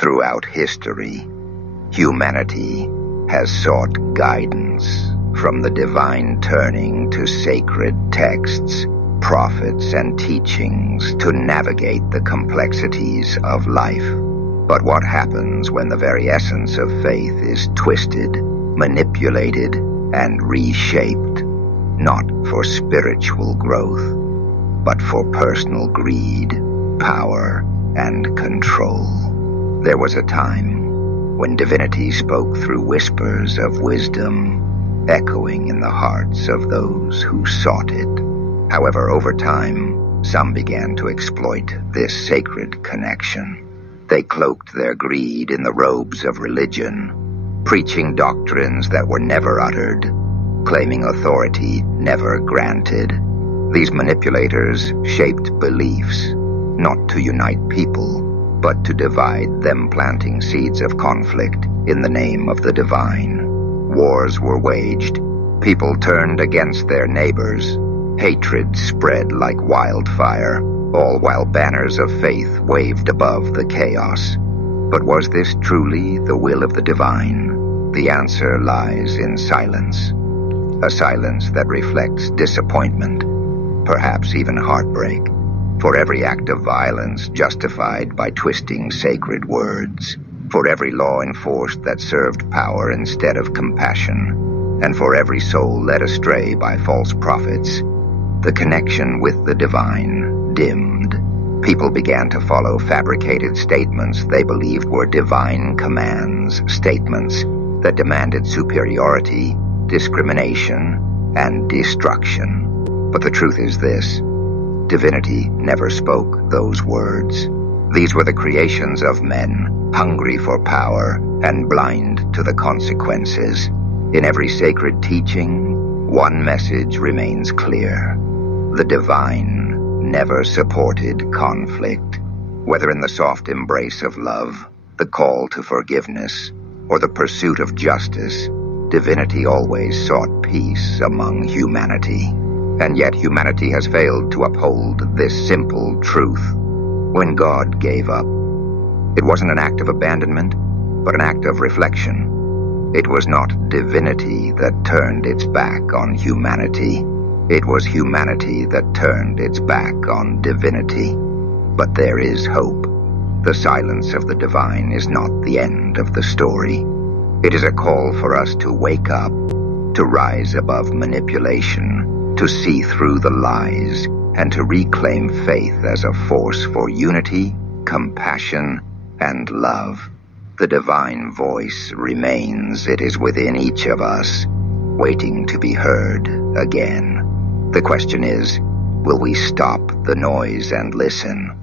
Throughout history, humanity has sought guidance, from the divine turning to sacred texts, prophets, and teachings to navigate the complexities of life. But what happens when the very essence of faith is twisted, manipulated, and reshaped, not for spiritual growth, but for personal greed, power, and control? There was a time when divinity spoke through whispers of wisdom, echoing in the hearts of those who sought it. However, over time, some began to exploit this sacred connection. They cloaked their greed in the robes of religion, preaching doctrines that were never uttered, claiming authority never granted. These manipulators shaped beliefs, not to unite people, but to divide them, planting seeds of conflict in the name of the divine. Wars were waged, people turned against their neighbors, hatred spread like wildfire, all while banners of faith waved above the chaos. But was this truly the will of the divine? The answer lies in silence. A silence that reflects disappointment, perhaps even heartbreak, for every act of violence justified by twisting sacred words, for every law enforced that served power instead of compassion, and for every soul led astray by false prophets. The connection with the divine dimmed. People began to follow fabricated statements they believed were divine commands, statements that demanded superiority, discrimination, and destruction. But the truth is this: divinity never spoke those words. These were the creations of men, hungry for power and blind to the consequences. In every sacred teaching, one message remains clear: the divine never supported conflict. Whether in the soft embrace of love, the call to forgiveness, or the pursuit of justice, divinity always sought peace among humanity. And yet humanity has failed to uphold this simple truth. When God gave up, it wasn't an act of abandonment, but an act of reflection. It was not divinity that turned its back on humanity. It was humanity that turned its back on divinity. But there is hope. The silence of the divine is not the end of the story. It is a call for us to wake up, to rise above manipulation, to see through the lies, and to reclaim faith as a force for unity, compassion, and love. The divine voice remains. It is within each of us, waiting to be heard again. The question is, will we stop the noise and listen?